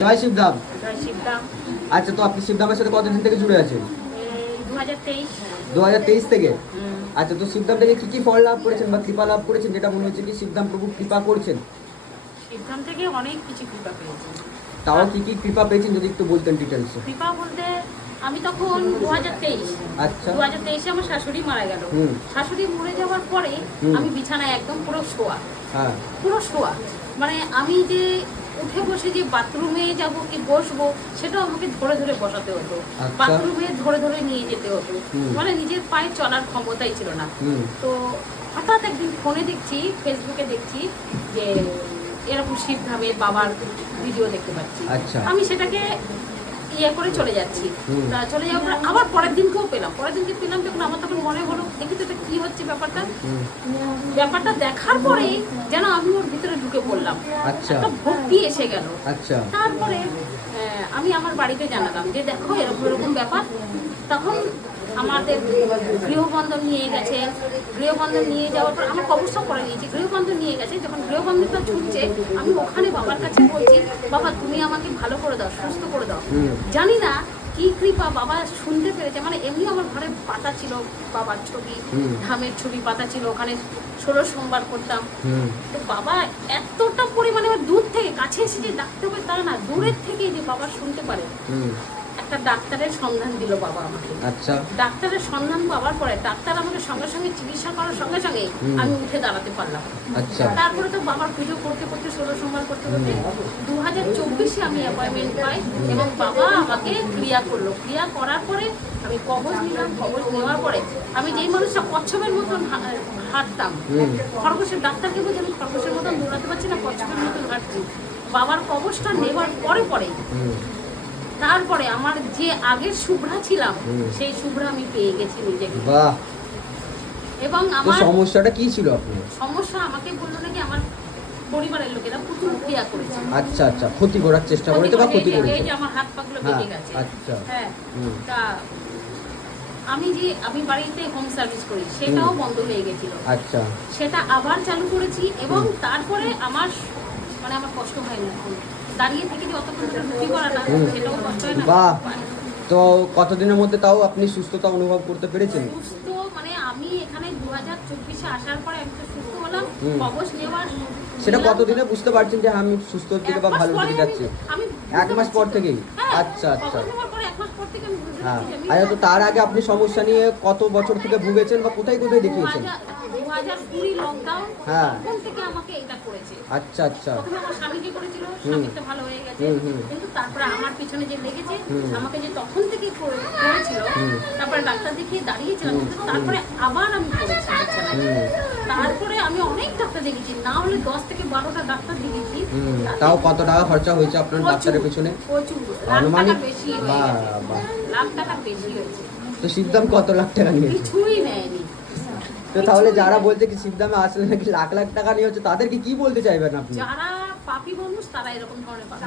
জয় শিবধাম আচ্ছা তো আপনি শিবধামের সাথে কতদিন থেকে জুড়ে আছেন? দু হাজার তেইশ। থেকে? আচ্ছা তো শিবধাম থেকে কি কি ফল লাভ করেছেন বা কৃপা লাভ করেছেন? যেটা মনে হচ্ছে কি শিবধাম প্রভু কৃপা করছেন? শিবরাম থেকে অনেক কিছু কৃপা পেয়েছি তাও কি কি কৃপা পেয়েছেন? যদি একটু বলতেন ডিটেলসে কৃপা বলতে আমি তখন দু হাজার তেইশ আচ্ছা। দু হাজার তেইশে আমার শাশুড়ি মারা গেল। শাশুড়ি মরে যাওয়ার পরে আমি বিছানায় একদম পুরো শোয়া। হ্যাঁ। পুরো শোয়া। মানে আমি যে উঠে বসে যে বাথরুমে যাব কি বসবো সেটাও আমাকে ধরে ধরে বসাতে হতো। আচ্ছা। বাথরুমে ধরে ধরে নিয়ে যেতে হতো। মানে নিজের পায়ে চলার ক্ষমতাই ছিল না। তো হঠাৎ একদিন ফোনে দেখছি ফেসবুকে দেখছি যে এরকম শিবধামের বাবার ভিডিও দেখতে পাচ্ছি। আচ্ছা। আমি সেটাকে ইয়ে করে চলে যাচ্ছি। তা চলে যাওয়ার পর আবার পরের দিনকেও পেলাম। পরের দিনকে পেলাম যখন আমার তখন মনে হলো দেখি তো কি হচ্ছে ব্যাপারটা। ব্যাপারটা দেখার পরেই যেন আমি ঢুকে পড়লাম। আচ্ছা। ভক্তি এসে গেল। আচ্ছা। তারপরে আমি আমার বাড়িতে জানালাম যে দেখো এরকম এরকম ব্যাপার। তখন আমাদের গৃহবন্ধন নিয়ে গেছে। গৃহবন্ধন নিয়ে যাওয়ার পর আমার কবরস্থ করে নিয়েছি। গৃহবন্ধন নিয়ে গেছে। যখন গৃহবন্ধনটা ছুটছে আমি ওখানে বাবার কাছে বলছি বাবা তুমি আমাকে ভালো করে দাও সুস্থ করে দাও। জানি না কি কৃপা বাবা শুনতে পেরেছে। মানে এমনি আমার ঘরে পাতা ছিল বাবার ছবি ধামের ছবি পাতা ছিল ওখানে ষোলো সোমবার করতাম। তো বাবা এতটা পরিমাণে দূর থেকে কাছে এসে যে ডাকতে হবে তারা না দূরের থেকে যে বাবা শুনতে পারে। একটা ডাক্তারের সন্ধান দিল বাবা আমাকে। আচ্ছা। ডাক্তারের সন্ধান পাওয়ার পরে ডাক্তার আমাকে সঙ্গে সঙ্গে চিকিৎসা করার সঙ্গে সঙ্গে আমি উঠে দাঁড়াতে পারলাম। আচ্ছা। তারপরে তো বাবার পুজো করতে করতে ষোলো সোমবার করতে করতে দু হাজার চব্বিশে আমি অ্যাপয়েন্টমেন্ট পাই এবং বাবা আমাকে ক্রিয়া করল। ক্রিয়া করার পরে আমি কবজ নিলাম। কবজ নেওয়ার পরে আমি যেই মানুষটা কচ্ছপের মতন হাঁটতাম খরগোশের ডাক্তারকে বলছি আমি খরগোশের মতন দৌড়াতে পারছি না কচ্ছপের মতন হাঁটছি। বাবার কবজটা নেওয়ার পরে পরে তারপরে আমার যে আগের শুভ্রা ছিলাম সেই শুভ্রা আমি পেয়ে গেছি নিজেকে। বাহ। এবং আমার সমস্যাটা কি ছিল আপনার? সমস্যা আমাকে বলল নাকি আমার পরিবারের লোকেরা পুতুল ক্রিয়া করেছে। আচ্ছা আচ্ছা। ক্ষতি করার চেষ্টা করেছে বা ক্ষতি যে- এই যে আমার হাত পাগুলো হ্যাঁ বেঁকে গেছে। আচ্ছা। হ্যাঁ তা আমি যে আমি বাড়িতে হোম সার্ভিস করি সেটাও বন্ধ হয়ে গেছিল। আচ্ছা। সেটা আবার চালু করেছি এবং তারপরে আমার মানে আমার কষ্ট হয় না দাঁড়িয়ে থেকে যে অতক্ষণ রুটি করাটা হুম। সেটাও কষ্ট হয় না। বাহ। তো কতদিনের মধ্যে তাও আপনি সুস্থতা অনুভব করতে পেরেছেন? সুস্থ মানে আমি এখানে দু হাজার চব্বিশে আসার পরে আমি তো সুস্থ হলাম কবচ নেওয়ার সেটা। কতদিনে বুঝতে পারছেন যে আমি সুস্থর দিকে এক বা ভালো দিকে যাচ্ছি? এক মাস পর থেকেই? হ্যাঁ, আচ্ছা আচ্ছা। থেকে হ্যাঁ। আচ্ছা তো তার আগে আপনি সমস্যা নিয়ে কত বছর থেকে ভুগেছেন বা কোথায় কোথায় দেখিয়েছেন? লকডাউন হ্যাঁ। তখন থেকে আমাকে এটা করেছে। আচ্ছা আচ্ছা। প্রথমে আমার স্বামীকে করেছিল স্বামীটা ভালো হয়ে গেছে। কিন্তু তারপরে আমার পিছনে যে লেগেছে আমাকে যে তখন থেকে করে- করেছিল তারপরে ডাক্তার দেখিয়ে দাঁড়িয়েছিলাম তারপরে আবার আমি করেছি তারপরে আমি অনেক ডাক্তার দেখেছি না হলে দশ থেকে বারোটা ডাক্তার দেখেছি। তাও কত টাকা খরচা হয়েছে আপনার ডাক্তারের পিছনে? প্রচুর। আনুমানিক? বেশি হয়ে লাখ হয়েছে। তো কত লাখ টাকা নিয়েছে? কিছুই নেয়নি। তো তাহলে যারা বলছে কি শিবদামে আসলে নাকি লাখ লাখ টাকা নিয়ে হচ্ছে তাদেরকে কি বলতে চাইবেন আপনি? যারা পাপি মানুষ তারা এরকম ধরনের কথা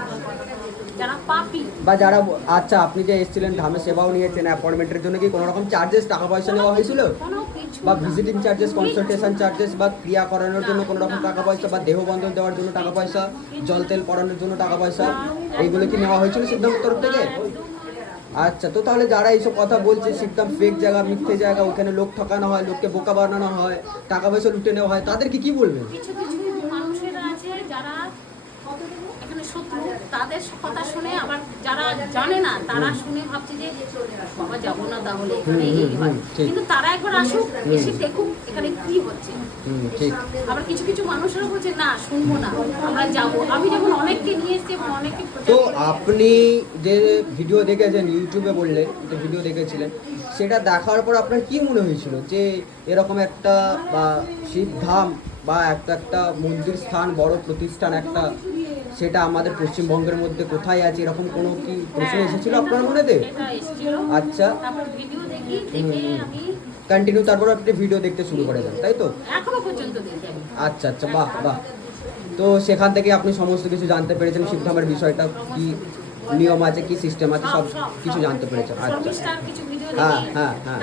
যারা পাপি। বা যারা আচ্ছা আপনি যে এসেছিলেন ধামে সেবাও নিয়েছেন অ্যাপয়েন্টমেন্টের জন্য কি কোনো রকম চার্জেস টাকা পয়সা নেওয়া হয়েছিল? বা ভিজিটিং চার্জেস কনসালটেশন চার্জেস বা ক্রিয়া করানোর জন্য কোনো রকম টাকা পয়সা বা দেহ বন্ধন দেওয়ার জন্য টাকা পয়সা জল তেল পড়ানোর জন্য টাকা পয়সা এইগুলো কি নেওয়া হয়েছিল সিদ্ধান্ত তরফ থেকে? আচ্ছা তো তাহলে যারা এইসব কথা বলছে শিখতাম ফেক জায়গা, মিথ্যে জায়গা, ওখানে লোক ঠকানো হয়, লোককে বোকা বানানো হয়, টাকা পয়সা লুটে নেওয়া হয়, তাদেরকে কি বলবেন? কিছু কিছু মানুষেরা আছে যারা এখানে শত্রু তাদের কথা শুনে আবার যারা জানে না তারা শুনে ভাবছে যে বাবা যাব না তাহলে এখানে এই হয়। কিন্তু তারা একবার আসুক এসে দেখুক এখানে কি হচ্ছে। আবার কিছু কিছু মানুষেরা বলছে না শুনব না আমরা যাব। আমি যখন অনেককে নিয়ে এসেছি এবং অনেককে তো আপনি যে ভিডিও দেখেছেন ইউটিউবে বললেন যে ভিডিও দেখেছিলেন সেটা দেখার পর আপনার কি মনে হয়েছিল? যে এরকম একটা বা শিবধাম বা একটা একটা মন্দির স্থান বড় প্রতিষ্ঠান একটা সেটা আমাদের পশ্চিমবঙ্গের মধ্যে কোথায় আছে এরকম কোনো কি প্রশ্ন হ্যাঁ, এসেছিল আপনার মনেতে? আচ্ছা। কন্টিনিউ তারপর আপনি ভিডিও দেখতে শুরু করে দেন তাই তো? আচ্ছা আচ্ছা বাহ বাহ। তো সেখান থেকে আপনি সমস্ত কিছু জানতে পেরেছেন শিবধামের বিষয়টা কি নিয়ম আছে কি সিস্টেম আছে সব কিছু জানতে পেরেছেন। আচ্ছা ভিডিও হ্যাঁ, হ্যাঁ, হ্যাঁ।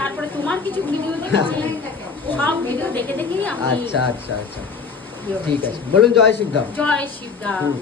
আমি আচ্ছা আচ্ছা আচ্ছা। ঠিক আছে। বলুন জয় শিবধাম। জয় হুম